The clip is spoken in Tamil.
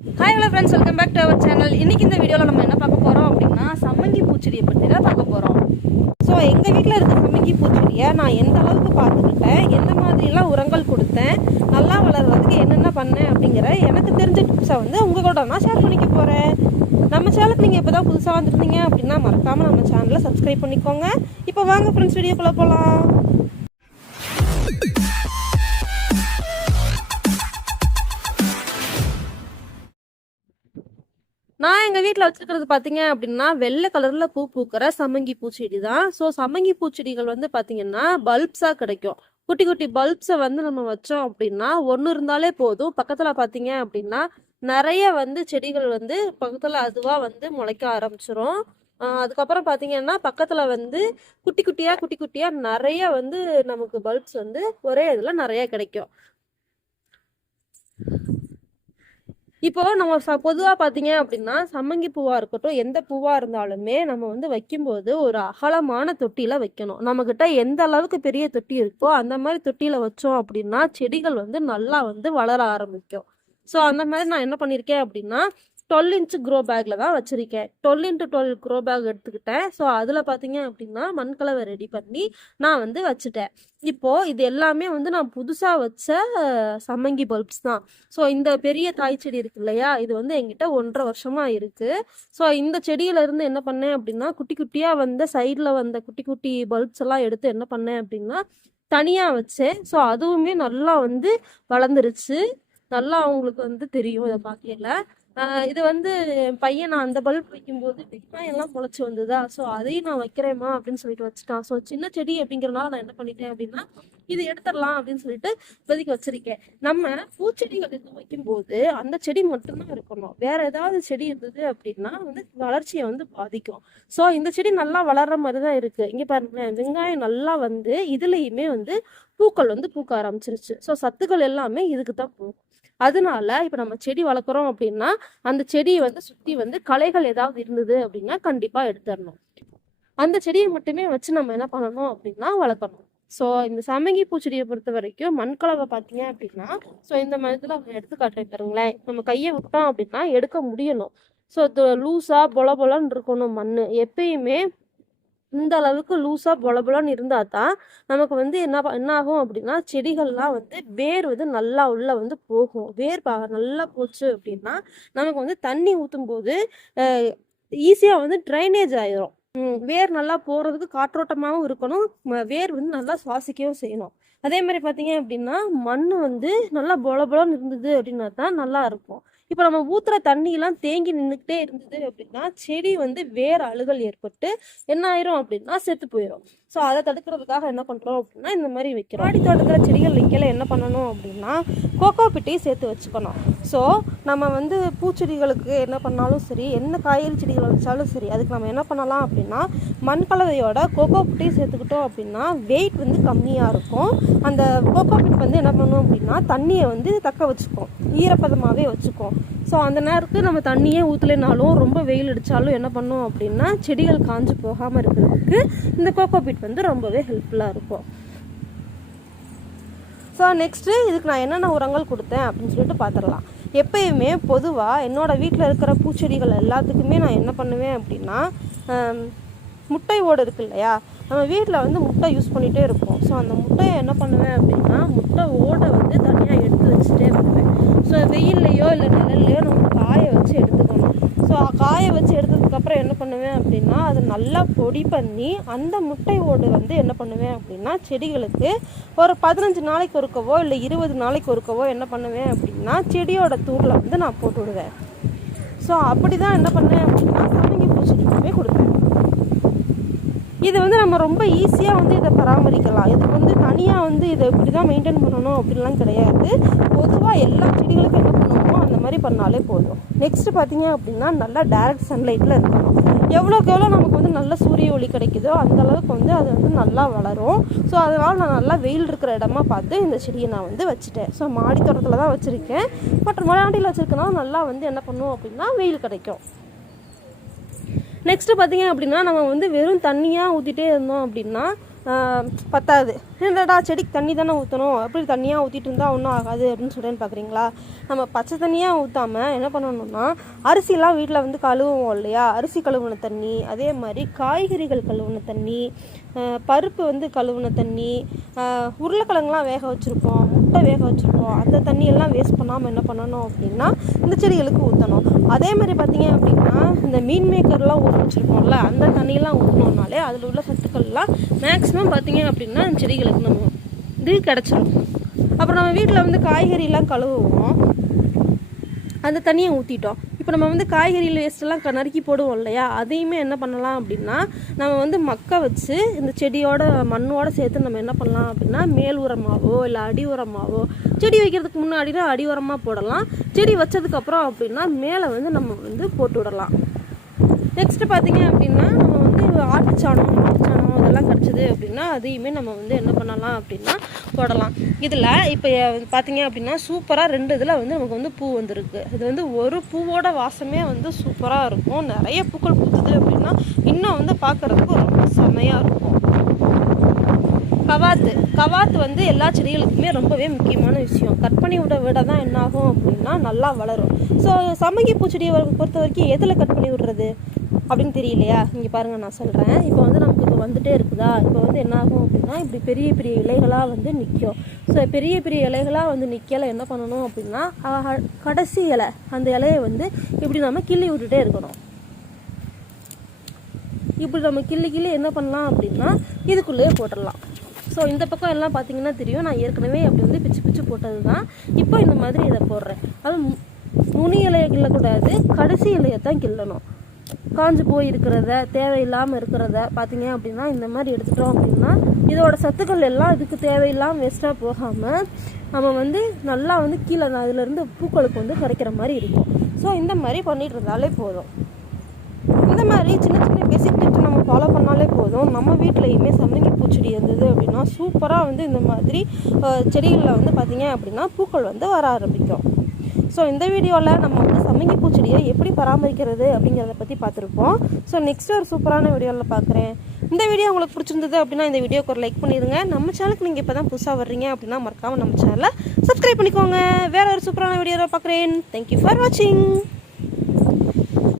Hi hello friends, welcome back to our channel. இன்றைக்கி இந்த வீடியோவில் நம்ம என்ன பார்க்க போகிறோம் அப்படின்னா சம்மங்கி பூச்செடியை பற்றி தான் பார்க்க போகிறோம். ஸோ எங்கள் வீட்டில் இருக்க சம்மங்கி பூச்செடியை நான் எந்த அளவுக்கு பார்த்துக்கிட்டேன், எந்த மாதிரிலாம் உரங்கள் கொடுத்தேன், நல்லா வளர்கிறதுக்கு என்னென்ன பண்ணேன் அப்படிங்கிற எனக்கு தெரிஞ்ச டிப்ஸை உங்கள் கூட நான் ஷேர் பண்ணிக்க போகிறேன். நம்ம சேனலுக்கு நீங்கள் இப்போ தான் புதுசாக வந்துருந்தீங்க அப்படின்னா மறக்காமல் நம்ம சேனலை சப்ஸ்கிரைப் பண்ணிக்கோங்க. இப்போ வாங்க ஃப்ரெண்ட்ஸ், வீடியோக்குள்ளே போகலாம். நான் எங்கள் வீட்டில் வச்சுருக்கிறது பார்த்தீங்க அப்படின்னா வெள்ளை கலரில் பூ பூக்கிற சம்மங்கி பூச்செடி தான். ஸோ சம்மங்கி பூச்செடிகள் பார்த்தீங்கன்னா பல்ப்ஸாக கிடைக்கும். குட்டி குட்டி பல்ப்ஸை நம்ம வச்சோம் அப்படின்னா ஒன்று இருந்தாலே போதும். பக்கத்தில் பார்த்தீங்க அப்படின்னா நிறைய செடிகள் பக்கத்தில் அதுவாக முளைக்க ஆரம்பிச்சிரும். அதுக்கப்புறம் பார்த்தீங்கன்னா பக்கத்தில் குட்டி குட்டியாக நிறைய நமக்கு பல்ப்ஸ் ஒரே இதில் நிறைய கிடைக்கும். இப்போ நம்ம பொதுவாக பார்த்தீங்க அப்படின்னா சம்மங்கி பூவாக இருக்கட்டும், எந்த பூவாக இருந்தாலுமே நம்ம வைக்கும்போது ஒரு அகலமான தொட்டியில் வைக்கணும். நம்மக்கிட்ட எந்த அளவுக்கு பெரிய தொட்டி இருக்கோ அந்த மாதிரி தொட்டியில் வச்சோம் அப்படின்னா செடிகள் நல்லா வளர ஆரம்பிக்கும். ஸோ அந்த மாதிரி நான் என்ன பண்ணியிருக்கேன் அப்படின்னா 12 இன்ச்சு க்ரோ பேக்கில் தான் வச்சுருக்கேன். 12x12 க்ரோ பேக் எடுத்துக்கிட்டேன். ஸோ அதில் பார்த்தீங்க அப்படின்னா மண்கலவை ரெடி பண்ணி நான் வச்சுட்டேன். இப்போது இது எல்லாமே நான் புதுசாக வச்ச சம்மங்கி பல்ப்ஸ் தான். ஸோ இந்த பெரிய தாய் செடி இருக்கு இல்லையா, இது எங்கிட்ட 1.5 வருஷமாக இருக்குது. ஸோ இந்த செடியிலேருந்து என்ன பண்ணேன் அப்படின்னா குட்டி குட்டியாக சைடில் குட்டி குட்டி பல்ப்ஸ் எல்லாம் எடுத்து என்ன பண்ணேன் அப்படின்னா தனியாக வச்சேன். ஸோ அதுவுமே நல்லா வளர்ந்துருச்சு. நல்லா அவங்களுக்கு தெரியும் இதை பார்க்கல. இது என் பையன் நான் அந்த பல்ப் வைக்கும்போது வெங்காயம்லாம் முளைச்சி வந்ததா, ஸோ அதையும் நான் வைக்கிறேம்மா அப்படின்னு சொல்லிட்டு வச்சுட்டான். ஸோ சின்ன செடி அப்படிங்கிறனால நான் என்ன பண்ணிட்டேன் அப்படின்னா இது எடுத்துடலாம் அப்படின்னு சொல்லிட்டு இப்போதைக்கு வச்சிருக்கேன். நம்ம பூச்செடிகள் எதுவும் வைக்கும்போது அந்த செடி மட்டும்தான் இருக்கணும். வேற ஏதாவது செடி இருந்தது அப்படின்னா வளர்ச்சியை பாதிக்கும். ஸோ இந்த செடி நல்லா வளர்ற மாதிரி தான் இருக்கு. இங்கே பாருங்களேன், வெங்காயம் நல்லா இதுலேயுமே பூக்கள் பூக்க ஆரம்பிச்சிருச்சு. ஸோ சத்துக்கள் எல்லாமே இதுக்கு தான் போகும். அதனால இப்போ நம்ம செடி வளர்க்குறோம் அப்படின்னா அந்த செடியை சுற்றி களைகள் ஏதாவது இருந்தது அப்படின்னா கண்டிப்பாக எடுத்துடணும். அந்த செடியை மட்டுமே வச்சு நம்ம என்ன பண்ணணும் அப்படின்னா வளர்க்கணும். ஸோ இந்த சம்மங்கி பூச்செடியை பொறுத்த வரைக்கும் மண்கலவை பார்த்தீங்க அப்படின்னா ஸோ இந்த மாதிரி அவங்க எடுத்துக்காட்டேன் பாருங்களேன். நம்ம கையை விட்டோம் அப்படின்னா எடுக்க முடியணும். ஸோ லூஸாக பொலன்னு இருக்கணும். மண் எப்பயுமே இந்த அளவுக்கு லூஸாக பொலன்னு இருந்தால் தான் நமக்கு என்ன ஆகும் அப்படின்னா செடிகள்லாம் வேர் நல்லா உள்ள போகும். வேர் நல்லா போச்சு அப்படின்னா நமக்கு தண்ணி ஊற்றும் போது ஈஸியாக ட்ரைனேஜ் ஆயிரும். வேர் நல்லா போகிறதுக்கு காற்றோட்டமாகவும் இருக்கணும், வேர் நல்லா சுவாசிக்கவும் செய்யணும். அதே மாதிரி பார்த்தீங்க அப்படின்னா மண் நல்லா பொலன்னு இருந்தது அப்படின்னா தான் நல்லா இருக்கும். இப்போ நம்ம ஊற்றுற தண்ணியெல்லாம் தேங்கி நின்றுக்கிட்டே இருந்தது அப்படின்னா செடி வேற அழுகல் ஏற்பட்டு என்ன ஆயிரும் அப்படின்னா செத்து போயிடும். ஸோ அதை தடுக்கிறதுக்காக என்ன பண்ணுறோம் அப்படின்னா இந்த மாதிரி வைக்கிறோம். மாடி தோட்டத்தில் செடிகள் வைக்கல என்ன பண்ணணும் அப்படின்னா கோகோ பிட்டையும் சேர்த்து வச்சுக்கணும். ஸோ நம்ம பூச்செடிகளுக்கு என்ன பண்ணாலும் சரி, என்ன காய்கறி செடிகள் வச்சாலும் சரி, அதுக்கு நம்ம என்ன பண்ணலாம் அப்படின்னா மண்கலவையோட கோகோ பிட்டையும் சேர்த்துக்கிட்டோம் அப்படின்னா வெயிட் கம்மியாக இருக்கும். அந்த கோகோ பிட் என்ன பண்ணும் அப்படின்னா தண்ணியை தக்க வச்சுக்கும், ஈரப்பதமாகவே வச்சுக்கும். ஸோ அந்த நேரத்துக்கு நம்ம தண்ணியே ஊற்றலைனாலும் ரொம்ப வெயில் அடித்தாலும் என்ன பண்ணோம் அப்படின்னா செடிகள் காஞ்சு போகாமல் இருக்கிறதுக்கு இந்த கோகோ பிட் ரொம்பவே ஹெல்ப்ஃபுல்லாக இருக்கும். ஸோ நெக்ஸ்ட்டு இதுக்கு நான் என்னென்ன உரங்கள் கொடுத்தேன் அப்படின்னு சொல்லிட்டு பார்த்துடலாம். எப்பயுமே பொதுவாக என்னோடய வீட்டில் இருக்கிற பூச்செடிகள் எல்லாத்துக்குமே நான் என்ன பண்ணுவேன் அப்படின்னா முட்டை ஓடு இருக்கு இல்லையா, நம்ம வீட்டில் முட்டை யூஸ் பண்ணிகிட்டே இருப்போம். ஸோ அந்த முட்டையை என்ன பண்ணுவேன் அப்படின்னா முட்டை ஓடை தனியாக எடுத்து வச்சுட்டே வருவேன். ஸோ வெயில்லையோ இல்லை நிழல்லையோ நம்ம காய வச்சு எடுத்துக்கணும். ஸோ காய வச்சு எடுத்ததுக்கப்புறம் என்ன பண்ணுவேன் அப்படின்னா அதை நல்லா பொடி பண்ணி அந்த முட்டை ஓடு என்ன பண்ணுவேன் அப்படின்னா செடிகளுக்கு ஒரு 15 நாளைக்கு ஒருக்கவோ இல்லை 20 நாளைக்கு ஒருக்கவோ என்ன பண்ணுவேன் அப்படின்னா செடியோட தூரில் நான் போட்டு விடுவேன். ஸோ அப்படி தான் என்ன பண்ணேன் அப்படின்னா சம்மங்கி பூச்செடிக்குமே கொடுப்பேன். இது நம்ம ரொம்ப ஈஸியாக இதை பராமரிக்கலாம். இதுக்கு தனியாக இதை இப்படி தான் மெயின்டைன் பண்ணணும் அப்படின்லாம் கிடையாது. பொதுவாக எல்லா செடிகளுக்கும் என்ன பண்ணுவோமோ அந்த மாதிரி பண்ணாலே போதும். நெக்ஸ்ட்டு பார்த்தீங்க அப்படின்னா நல்லா டைரக்ட் சன்லைட்டில் இருக்கணும். எவ்வளோக்கு எவ்வளோ நமக்கு நல்ல சூரிய ஒளி கிடைக்குதோ அந்தளவுக்கு அது நல்லா வளரும். ஸோ அதனால் நான் நல்லா வெயில் இருக்கிற இடமா பார்த்து இந்த செடியை நான் வச்சுட்டேன். ஸோ மாடி தோட்டத்தில் தான் வச்சுருக்கேன். பட் மாடியில் வச்சுருக்கனால நல்லா என்ன பண்ணுவோம் அப்படின்னா வெயில் கிடைக்கும். நெக்ஸ்ட்டு பார்த்தீங்க அப்படின்னா நம்ம வெறும் தண்ணியாக ஊற்றிட்டே இருந்தோம் அப்படின்னா பத்தாது. என்னடா செடிக்கு தண்ணி தானே ஊற்றணும், அப்படி தண்ணியாக ஊற்றிட்டு இருந்தால் ஒன்றும் ஆகாது அப்படின்னு சொல்லின்னு பார்க்குறீங்களா? நம்ம பச்சை தண்ணியாக ஊற்றாமல் என்ன பண்ணணும்னா, அரிசிலாம் வீட்டில் வந்து கழுவுவோம் இல்லையா, அரிசி கழுவுன தண்ணி, அதே மாதிரி காய்கறிகள் கழுவுன தண்ணி, பருப்பு வந்து கழுவுன தண்ணி, உருளைக்கிழங்குலாம் வேக வச்சுருப்போம், முட்டை வேக வச்சுருப்போம், அந்த தண்ணியெல்லாம் வேஸ்ட் பண்ணாமல் என்ன பண்ணணும் அப்படின்னா இந்த செடிகளுக்கு ஊற்றணும். அதே மாதிரி பார்த்திங்க அப்படின்னா இந்த மீன் மேக்கர்லாம் ஊற வச்சுருப்போம்ல, அந்த தண்ணியெல்லாம் ஊற்றினோம்னாலே அதில் உள்ள சத்துக்கள்லாம் மேக்ஸிமம் பார்த்திங்க அப்படின்னா செடிகளுக்கு நம்ம இது கிடச்சிரும். அப்புறம் நம்ம வீட்டில் வந்து காய்கறிலாம் கழுவுவோம், அந்த தண்ணியை ஊற்றிட்டோம். இப்போ நம்ம வந்து காய்கறியில் வேஸ்ட்டெல்லாம் நறுக்கி போடுவோம் இல்லையா, அதையுமே என்ன பண்ணலாம் அப்படின்னா நம்ம வந்து மக்க வச்சு இந்த செடியோட மண்ணோடு சேர்த்து நம்ம என்ன பண்ணலாம் அப்படின்னா மேல் உரமாகவோ இல்லை அடி உரமாகவோ, செடி வைக்கிறதுக்கு முன்னாடினா அடி உரமாக போடலாம், செடி வச்சதுக்கப்புறம் அப்படின்னா மேலே வந்து நம்ம வந்து போட்டு விடலாம். நெக்ஸ்ட்டு பார்த்திங்க அப்படின்னா நம்ம வந்து ஆட்டுச்சாணம் இதெல்லாம் கிடச்சிது அப்படின்னா அதையுமே நம்ம வந்து என்ன பண்ணலாம் அப்படின்னா போடலாம். இதில் இப்போ பார்த்திங்க அப்படின்னா சூப்பராக 2 இதில் வந்து நமக்கு வந்து பூ வந்துருக்கு. இது வந்து ஒரு பூவோட வாசமே வந்து சூப்பராக இருக்கும். நிறைய பூக்கள் பூத்துது அப்படின்னா இன்னும் வந்து பார்க்குறதுக்கு ரொம்ப செம்மையாக இருக்கும். கவாத்து வந்து எல்லா செடிகளுக்குமே ரொம்பவே முக்கியமான விஷயம். கட் பண்ணி விட தான் என்ன ஆகும் அப்படின்னா நல்லா வளரும். ஸோ சம்மங்கி பூச்செடியை பொறுத்த வரைக்கும் எதில் கட் பண்ணி விடுறது அப்படின்னு தெரியலையா? இங்கே பாருங்கள், நான் சொல்கிறேன். இப்போ வந்து நமக்கு இப்போ வந்துகிட்டே இருக்குதா, இப்போ வந்து என்ன ஆகும் அப்படின்னா இப்படி பெரிய பெரிய இலைகளாக வந்து நிற்கும். ஸோ பெரிய பெரிய இலைகளாக வந்து நிற்கலை என்ன பண்ணணும் அப்படின்னா கடைசி இலை, அந்த இலையை வந்து இப்படி நம்ம கிள்ளி விட்டுட்டே இருக்கணும். இப்படி நம்ம கிள்ளி என்ன பண்ணலாம் அப்படின்னா இதுக்குள்ளேயே போட்டுடலாம். ஸோ இந்த பக்கம் எல்லாம் பார்த்தீங்கன்னா தெரியும், நான் ஏற்கனவே அப்படி வந்து பிச்சு போட்டது தான். இப்போ இந்த மாதிரி இதை போடுறேன். அது நுனி இலையை கிள்ளக்கூடாது, கடைசி இலையை தான் கிள்ளணும். காஞ்சு போய் இருக்கிறத, தேவையில்லாமல் இருக்கிறத பார்த்தீங்க அப்படின்னா இந்த மாதிரி எடுத்துட்டோம் அப்படின்னா இதோட சத்துக்கள் எல்லாம் இதுக்கு தேவையில்லாமல் வேஸ்ட்டாக போகாமல் நம்ம வந்து நல்லா வந்து கீழே அதிலேருந்து பூக்களுக்கு வந்து கிடைக்கிற மாதிரி இருக்கும். ஸோ இந்த மாதிரி பண்ணிட்டு இருந்தாலே போதும். இந்த மாதிரி சின்ன சின்ன பேசிக் டிப்ஸ் நம்ம ஃபாலோ பண்ணாலே போதும். நம்ம வீட்லேயுமே சம்மங்கி பூச்செடி இருந்தது அப்படின்னா சூப்பராக வந்து இந்த மாதிரி செடிகளில் வந்து பார்த்திங்க அப்படின்னா பூக்கள் வந்து வர ஆரம்பிக்கும். ஸோ இந்த வீடியோவில் நம்ம வந்து சம்மங்கி பூச்செடியை எப்படி பராமரிக்கிறது அப்படிங்கிறத பற்றி பார்த்துருப்போம். ஸோ நெக்ஸ்ட் ஒரு சூப்பரான வீடியோவில் பார்க்குறேன். இந்த வீடியோ உங்களுக்கு பிடிச்சிருந்தது அப்படின்னா இந்த வீடியோக்கு ஒரு லைக் பண்ணிடுங்க. நம்ம சேனலுக்கு நீங்கள் இப்போ தான் புதுசாக வர்றீங்க அப்படின்னா மறக்காமல் நம்ம சேனலை சப்ஸ்கிரைப் பண்ணிக்கோங்க. வேறு ஒரு சூப்பரான வீடியோவில் பார்க்குறேன். தேங்க்யூ ஃபார் வாட்சிங்.